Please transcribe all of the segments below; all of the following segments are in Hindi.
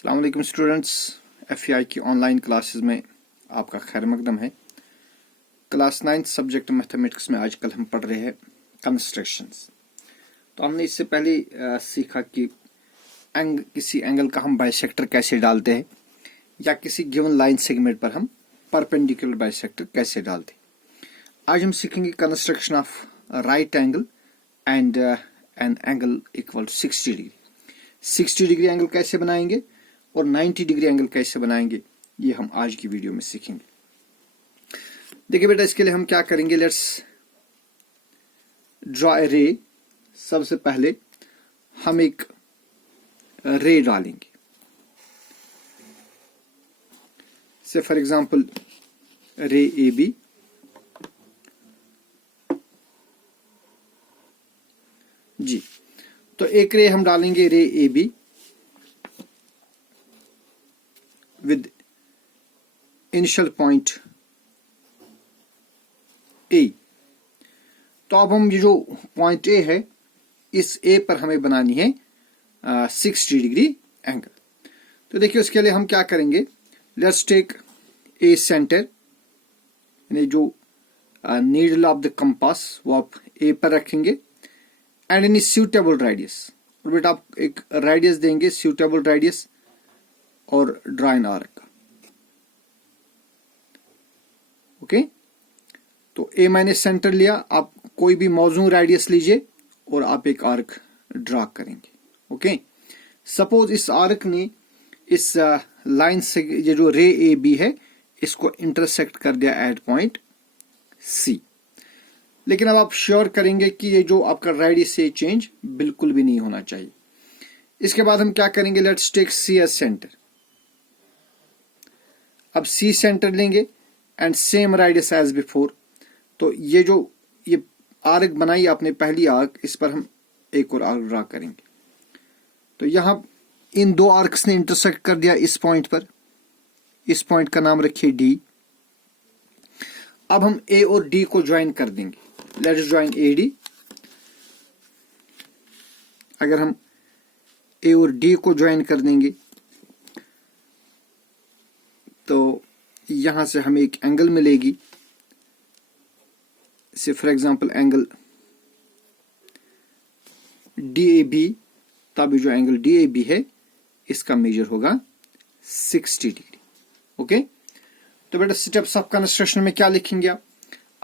अस्सलाम वालेकुम स्टूडेंट्स, एफआई की ऑनलाइन क्लासेस में आपका खैर मकदम है। क्लास 9 सब्जेक्ट मैथमेटिक्स में आजकल हम पढ़ रहे हैं कंस्ट्रक्शंस। तो हमने इससे पहले सीखा कि किसी एंगल का हम बाइसेक्टर कैसे डालते हैं या किसी गिवन लाइन सेगमेंट पर हम परपेंडिकुलर बाइसेक्टर कैसे डालते हैं। आज हम सीखेंगे construction of right angle and an angle equal to 60 degree. 60 degree angle कैसे बनाएंगे और 90 डिग्री एंगल कैसे बनाएंगे, ये हम आज की वीडियो में सीखेंगे। देखिए बेटा, इसके लिए हम क्या करेंगे, लेट्स ड्रॉ ए रे। सबसे पहले हम एक रे डालेंगे। से फॉर एग्जांपल रे ए बी, जी। तो एक रे हम डालेंगे रे A be with initial point A. तो अब हम ये जो पॉइंट ए है, इस ए पर हमें बनानी है 60 डिग्री एंगल। तो देखिए उसके लिए हम क्या करेंगे, लेट्स टेक ए सेंटर, यानी जो नीडल ऑफ द कंपास वो आप ए पर रखेंगे एंड एनी सूटेबल रेडियस। और बेटा आप एक रेडियस देंगे, सूटेबल रेडियस, और ड्रा एन आर्क। ओके, तो ए मैंने सेंटर लिया, आप कोई भी मौजूद रेडियस लीजिए और आप एक आर्क ड्रा करेंगे। ओके, सपोज इस आर्क ने इस लाइन से ये जो रे ए बी है इसको इंटरसेक्ट कर दिया एट पॉइंट सी। लेकिन अब आप श्योर करेंगे कि ये जो आपका रेडियस से चेंज बिल्कुल भी नहीं होना चाहिए। इसके बाद हम क्या करेंगे, let's take C as center. अब सी सेंटर लेंगे and same radius as before. तो ये जो ये आर्क बनाई आपने पहली आर्क, इस पर हम एक और आर्क ड्रा करेंगे। तो यहां इन दो आर्क्स ने इंटरसेक्ट कर दिया इस पॉइंट पर। इस पॉइंट का नाम रखिए डी। अब हम ए और डी को ज्वाइन कर देंगे। Let's join A D. अगर हम ए और डी को ज्वाइन कर देंगे तो यहां से हमें एक एंगल मिलेगी। Say for example angle D A B. तब जो एंगल डी ए बी है इसका मेजर होगा 60 डिग्री। ओके, तो बेटा स्टेप्स ऑफ कंस्ट्रक्शन में क्या लिखेंगे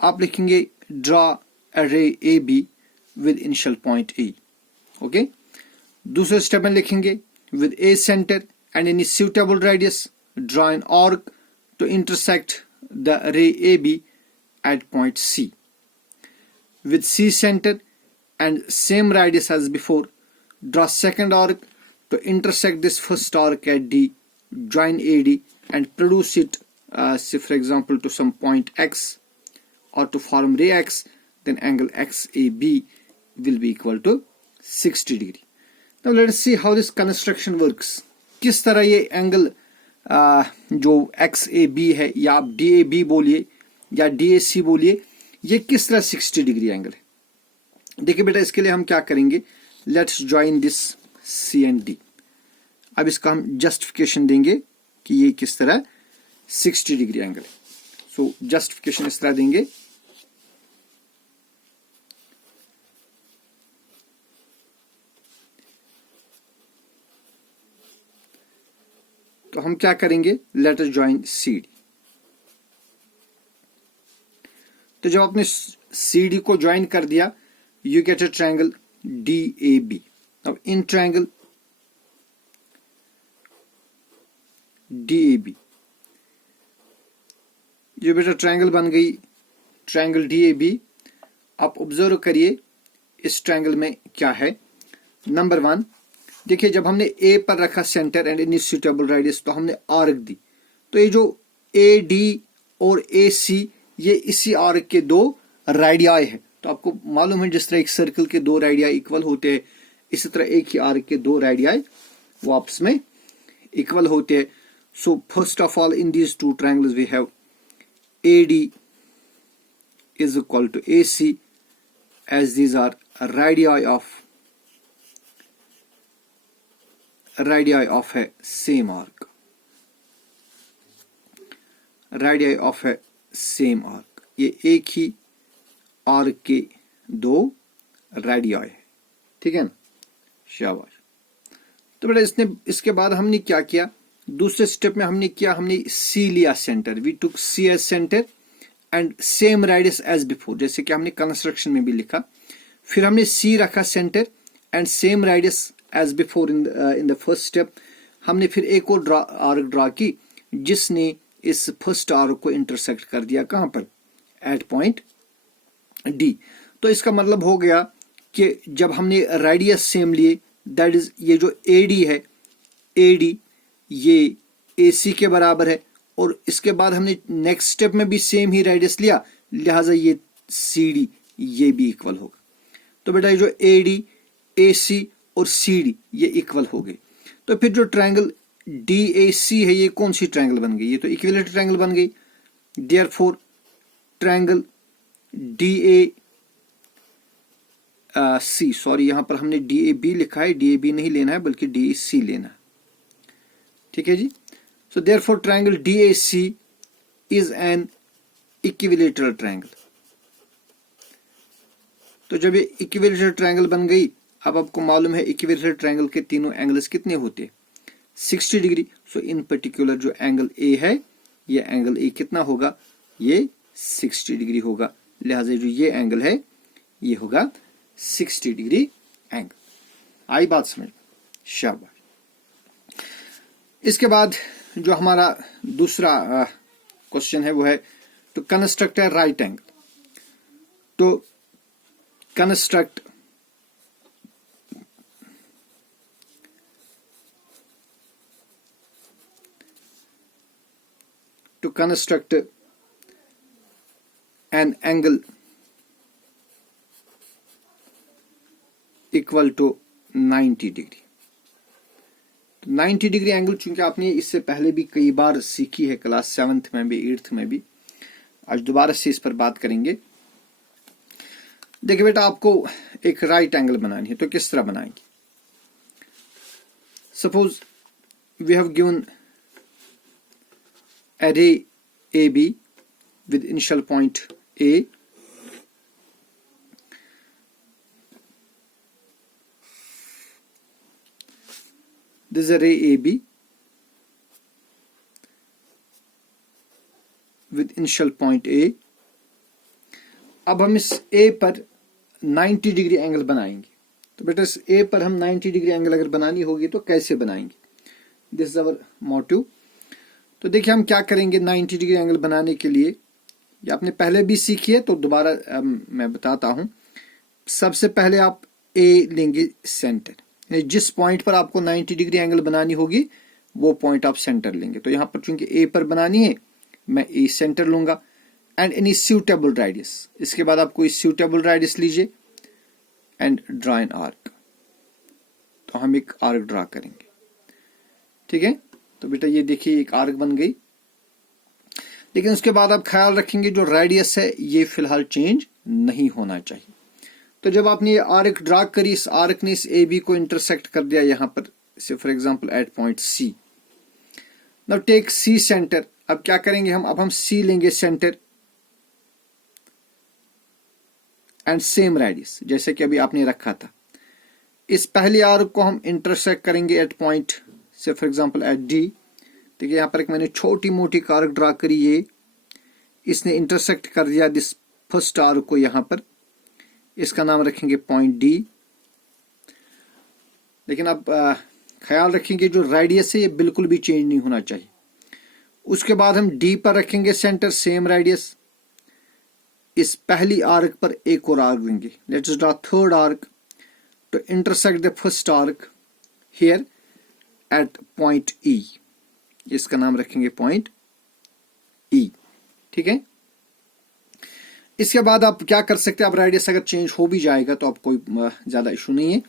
आप लिखेंगे ड्रॉ अ रे A be with initial point A. Okay, दूसरे स्टेप में लिखेंगे with A centre and any suitable radius draw an arc to intersect the ray AB at point C. With C center and same radius as before, draw second arc to intersect this first arc at D, join AD and produce it, say for example to some point X or to form ray X, then angle XAB will be equal to 60 degree. Now let us see how this construction works. किस तरह ये एंगल जो एक्स ए बी है, या आप डी ए बी बोलिए या डी ए सी बोलिए, ये किस तरह 60 डिग्री एंगल है। देखिए बेटा, इसके लिए हम क्या करेंगे, let's join this C and D. अब इसका हम जस्टिफिकेशन देंगे कि ये किस तरह 60 डिग्री एंगल है। सो जस्टिफिकेशन इस तरह देंगे, तो हम क्या करेंगे, let us join C D. तो जब आपने सी डी को ज्वाइन कर दिया, you get a triangle D A B. अब इन ट्रायंगल डी ए बी, ये बेटा ट्रायंगल बन गई ट्रायंगल डी ए बी। आप ऑब्जर्व करिए इस ट्रायंगल में क्या है। नंबर 1, देखिए जब हमने ए पर रखा center and any suitable radius, तो हमने आर्क दी। तो ये जो ए डी और ए सी, ये इसी आर्क के दो रेडियाई है। तो आपको मालूम है जिस तरह एक सर्कल के दो रेडियाई इक्वल होते हैं, इसी तरह एक ही आर्क के दो रेडियाई वो आपस में इक्वल होते हैं। So first of all in these two triangles we have A D is equal to A C, as these are radii of radii of a same arc. Radii of a same arc, ये एक ही आर्क के दो रेडियाई है, ठीक है ना, शाबाश। तो बेटा इसके बाद हमने क्या किया, दूसरे स्टेप में हमने सी लिया center, we took C as center and same radius as before, जैसे कि हमने कंस्ट्रक्शन में भी लिखा। फिर हमने सी रखा center and same radius as before in the first step. हमने फिर एक और आर्क ड्रा की जिसने इस फर्स्ट आर्क को इंटरसेक्ट कर दिया, कहां पर, एट पॉइंट डी। तो इसका मतलब हो गया कि जब हमने रेडियस सेम लिए, दैट इज ये जो एडी है, एडी ये एसी के बराबर है, और इसके बाद हमने नेक्स्ट स्टेप में भी सेम ही रेडियस लिया, लिहाजा ये सीडी ये भी इक्वल होगा। तो बेटा ये जो एडी, एसी और सीडी ये इक्वल हो गए। तो फिर जो ट्रायंगल डीएसी है ये कौन सी ट्रायंगल बन गई, ये तो इक्विलेटरल ट्रायंगल बन गई। देयरफॉर ट्रायंगल डीए सी, सॉरी यहां पर हमने डी ए बी लिखा है, डी ए बी नहीं लेना है बल्कि डी ए सी लेना है, ठीक है जी। So therefore triangle D A C is an equilateral triangle. तो जब ये इक्विलेटरल ट्रायंगल बन गई, अब आपको मालूम है इक्विलेटरल ट्रायंगल के तीनों एंगल्स कितने होते हैं, 60 डिग्री। सो इन पर्टिकुलर जो एंगल ए है, ये एंगल ए कितना होगा, ये 60 डिग्री होगा, लिहाजा जो ये एंगल है ये होगा 60 डिग्री एंगल। आई बात समझ, शाबाश। इसके बाद जो हमारा दूसरा क्वेश्चन है वो है to construct a right angle. To construct an angle equal to 90 degree. 90 degree angle चूंकि आपने इससे पहले भी कई बार सीखी है, क्लास 7th में भी 8th में भी, आज दोबारा से इस पर बात करेंगे। देखिए बेटा, आपको एक राइट एंगल बनानी है, तो किस तरह बनाएंगे। Suppose we have given a ray AB with initial point A, this is a ray AB with initial point A। अब हम इस A पर 90 डिग्री एंगल बनाएंगे। तो बेटा इस A पर हम 90 डिग्री एंगल अगर बनानी होगी तो कैसे बनाएंगे, दिस इज अवर मोटिव। तो देखिए हम क्या करेंगे 90 डिग्री एंगल बनाने के लिए, ये आपने पहले भी सीखी है तो दोबारा मैं बताता हूं। सबसे पहले आप ए लेंगे सेंटर, जिस पॉइंट पर आपको 90 डिग्री एंगल बनानी होगी वो पॉइंट आप सेंटर लेंगे। तो यहां पर चूंकि ए पर बनानी है मैं ए सेंटर लूंगा एंड एनी सूटेबल रेडियस। इसके बाद आप कोई सूटेबल रेडियस लीजिए एंड ड्रा एन आर्क। तो हम एक आर्क ड्रा करेंगे, ठीक है। तो बेटा ये देखिए एक आर्क बन गई, लेकिन उसके बाद आप ख्याल रखेंगे जो रेडियस है ये फिलहाल चेंज नहीं होना चाहिए। तो जब आपने ये आर्क ड्रा करी, इस आर्क ने इस ए बी को इंटरसेक्ट कर दिया यहां पर, say for example at point C. Now take C centre. अब क्या करेंगे हम, अब हम सी लेंगे सेंटर एंड सेम रेडियस जैसे कि अभी आपने रखा था। इस पहले आर्क को हम इंटरसेक्ट करेंगे एट पॉइंट से फॉर एग्जांपल एट डी। देखिए यहाँ पर एक मैंने छोटी मोटी आर्क ड्रा करी, ये इसने इंटरसेक्ट कर दिया दिस फर्स्ट आर्क को यहां पर, इसका नाम रखेंगे पॉइंट डी। लेकिन अब ख्याल रखेंगे जो रेडियस है ये बिल्कुल भी चेंज नहीं होना चाहिए। उसके बाद हम डी पर रखेंगे सेंटर, सेम रेडियस। इस पहली आर्क पर एक और आर्क देंगे, let's draw third arc to intersect the first arc here at point E. इसका नाम रखेंगे पॉइंट ई, ठीक है। इसके बाद आप क्या कर सकते हैं, अब रेडियस अगर चेंज हो भी जाएगा तो आप कोई ज्यादा इशू नहीं है।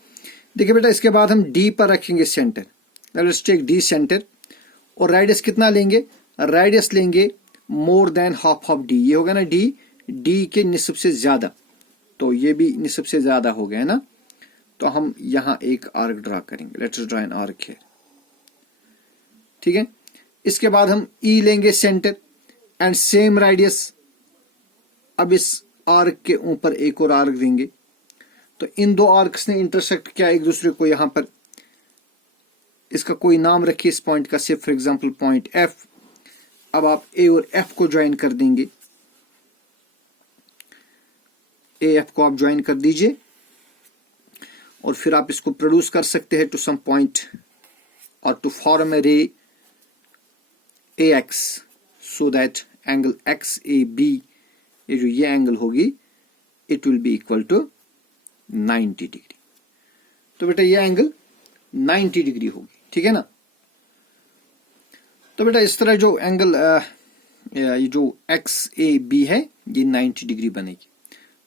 देखिए बेटा इसके बाद हम डी पर रखेंगे centre, let's take D centre, और रेडियस कितना लेंगे, रेडियस लेंगे more than half of D. ये होगा ना डी, डी के निस्ब से ज्यादा, तो ये भी निस्ब से ज्यादा हो गया ना। तो हम यहां एक आर्क ड्रा करेंगे, let's draw an arc here. ठीक है। इसके बाद हम ई लेंगे सेंटर एंड सेम रेडियस, अब इस आर्क के ऊपर एक और आर्क देंगे। तो इन दो आर्क्स ने इंटरसेक्ट किया एक दूसरे को, यहां पर इसका कोई नाम रखिए इस पॉइंट का, से फॉर एग्जांपल पॉइंट एफ। अब आप ए और एफ को ज्वाइन कर देंगे, ए एफ को आप ज्वाइन कर दीजिए और फिर आप इसको प्रोड्यूस कर सकते हैं टू सम पॉइंट और to form a ray A X, so that angle X A B, ये जो ये एंगल होगी it will be equal to 90 degree. तो बेटा ये एंगल 90 डिग्री होगी, ठीक है ना। तो बेटा इस तरह जो एंगल ये जो एक्स ए बी है ये 90 डिग्री बनेगी।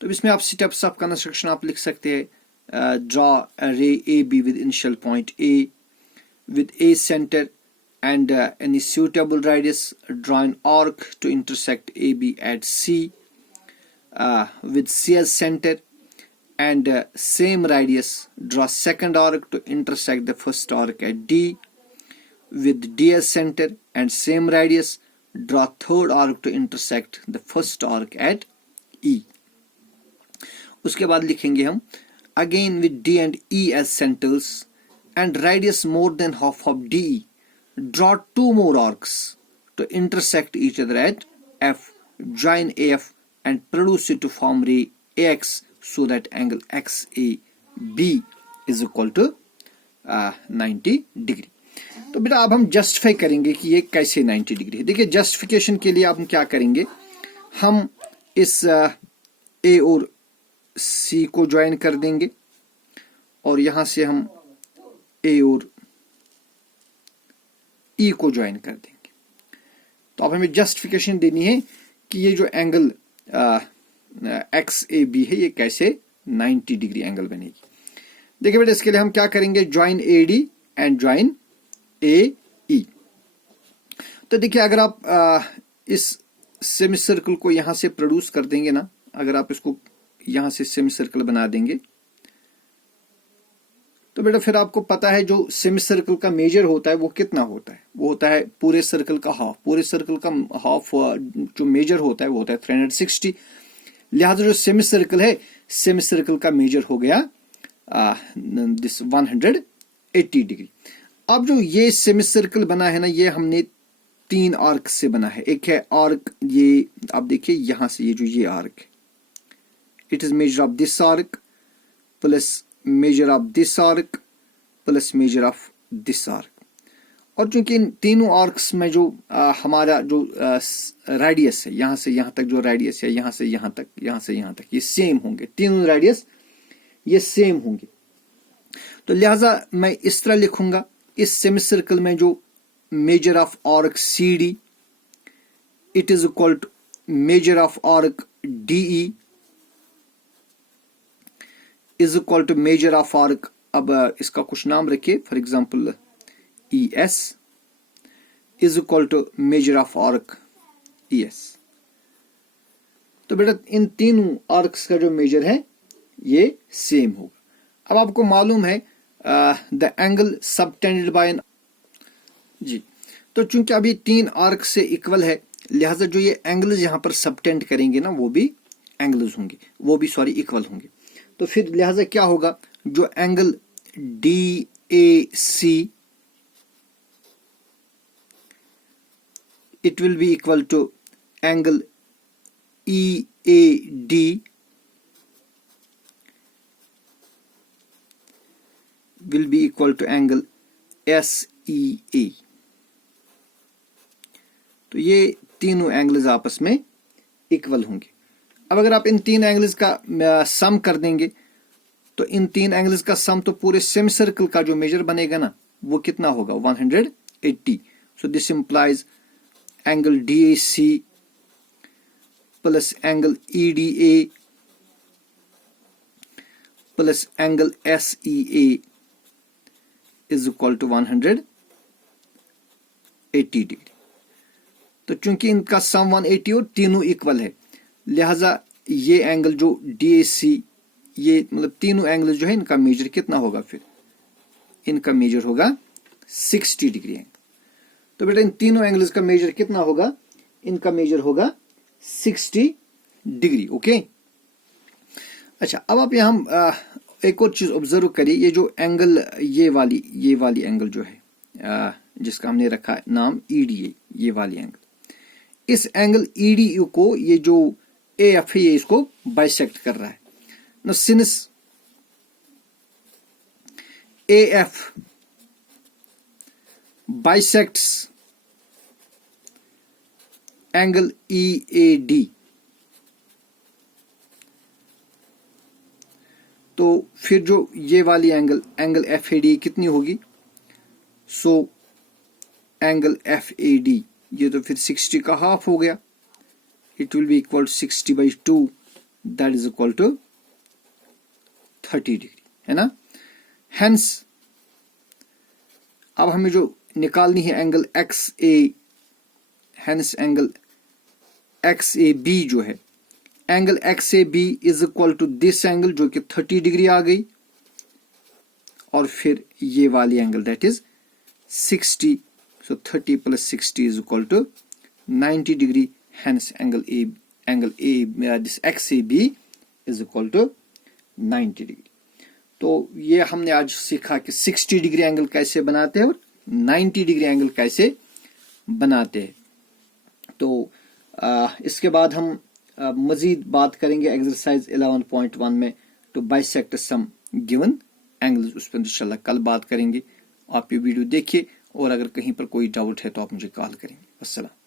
तो इसमें आप स्टेप्स ऑफ कंस्ट्रक्शन आप लिख सकते हैं, ड्रॉ रे A be with initial point A with A center and any suitable radius, draw an arc to intersect AB at C with C as center and same radius, draw second arc to intersect the first arc at D with D as center and same radius, draw third arc to intersect the first arc at E. उसके बाद लिखेंगे हम again with D and E as centers and radius more than half of D, draw two more arcs to intersect each other at F, join AF and produce it to form ray AX, so that angle XAB is equal to 90 degree. तो बेटा अब हम जस्टिफाई करेंगे कि ये कैसे 90 डिग्री है। देखिए जस्टिफिकेशन के लिए आप हम क्या करेंगे, हम इस A और C को ज्वाइन कर देंगे और यहां से हम ए और ई को ज्वाइन कर देंगे। तो अब हमें जस्टिफिकेशन देनी है कि ये जो एंगल एक्स ए बी है ये कैसे 90 डिग्री एंगल बनेगी। देखिए बेटा इसके लिए हम क्या करेंगे, join A D and join A E. तो देखिए अगर आप इस सेमी सर्कल को यहां से प्रोड्यूस कर देंगे ना, अगर आप इसको यहां से सेमी सर्कल बना देंगे तो बेटा फिर आपको पता है जो सेमी सर्कल का मेजर होता है वो कितना होता है, वो होता है पूरे सर्कल का हाफ। पूरे सर्कल का हाफ जो मेजर होता है वो होता है 360। लिहाजा जो सेमी सर्कल है, सेमी सर्कल का मेजर हो गया दिस 180 डिग्री। अब जो ये सेमी सर्कल बना है ना, ये हमने 3 आर्क से बना है। एक है आर्क ये, आप देखिए यहां से ये जो ये आर्क है, it is measure of this arc plus measure of this arc plus measure of this arc. और चूंकि इन तीनों आर्क्स में जो हमारा जो रेडियस है, यहां से यहां तक जो रेडियस है, यहां से यहां तक, यहां से यहां तक, ये सेम होंगे, तीनों रेडियस ये सेम होंगे। तो लिहाजा मैं इस तरह लिखूंगा, इस सेमी सर्कल में जो measure of arc C D it is equal to measure of arc D E is equal to measure of arc, अब इसका कुछ नाम रखिए, for example E S is equal to measure of arc E S. तो बेटा इन तीनों आर्क्स का जो मेजर है ये सेम होगा। अब आपको मालूम है the angle subtended by an, जी तो चूंकि अभी 3 आर्क से इक्वल है, लिहाजा जो ये एंगल्स यहां पर सबटेंड करेंगे ना वो भी एंगल्स होंगे, वो भी सॉरी इक्वल होंगे। तो फिर लिहाजा क्या होगा, जो angle D A C it will be equal to angle E A D will be equal to angle S E A. तो ये तीनों एंगल्स आपस में इक्वल होंगे। अब अगर आप इन 3 एंगल्स का सम कर देंगे तो इन 3 एंगल्स का सम तो पूरे सेमी सर्कल का जो मेजर बनेगा ना वो कितना होगा, 180। So this implies angle DAC plus angle EDA plus angle SEA is equal to 180 degree. तो चूंकि इनका सम 180 और तीनों इक्वल है, लिहाजा ये एंगल जो DAC, ये मतलब तीनों एंगल जो है इनका मेजर कितना होगा, फिर इनका मेजर होगा 60 डिग्री एंगल। तो बेटा इन तीनों एंगल्स का मेजर कितना होगा? इनका मेजर होगा 60 डिग्री। ओके, अच्छा अब आप यहाँ एक और चीज ऑब्जर्व करिए, ये जो एंगल ये वाली एंगल जो है जिसका हमने रखा है नाम EDA, ये वाली एंगल, इस एंगल EDU को ये जो AF है ये इसको बाइसेक्ट कर रहा है। Now since AF bisects angle EAD, तो फिर जो ये वाली एंगल FAD कितनी होगी? सो एंगल FAD ये तो फिर 60 का हाफ हो गया, it will be equal 60/2, that is equal to 30 degree, है ना। हेंस अब हमें जो निकालनी है angle XA, hence angle XAB जो है, angle XAB is equal to this angle जो कि 30 डिग्री आ गई, और फिर ये वाली angle that is 60, so 30 + 60 is equal to 90 degree, hence angle this XAB is equal to 90 degree. तो ये हमने आज सीखा कि 60 डिग्री एंगल कैसे बनाते हैं और 90 डिग्री एंगल कैसे बनाते हैं। तो इसके बाद हम मजीद बात करेंगे एक्सरसाइज 11.1 में, to bisect some given angles, उस पर इंशाल्लाह कल बात करेंगे। आप ये वीडियो देखिए और अगर कहीं पर कोई डाउट है तो आप मुझे कॉल करेंगे। अस्सलाम।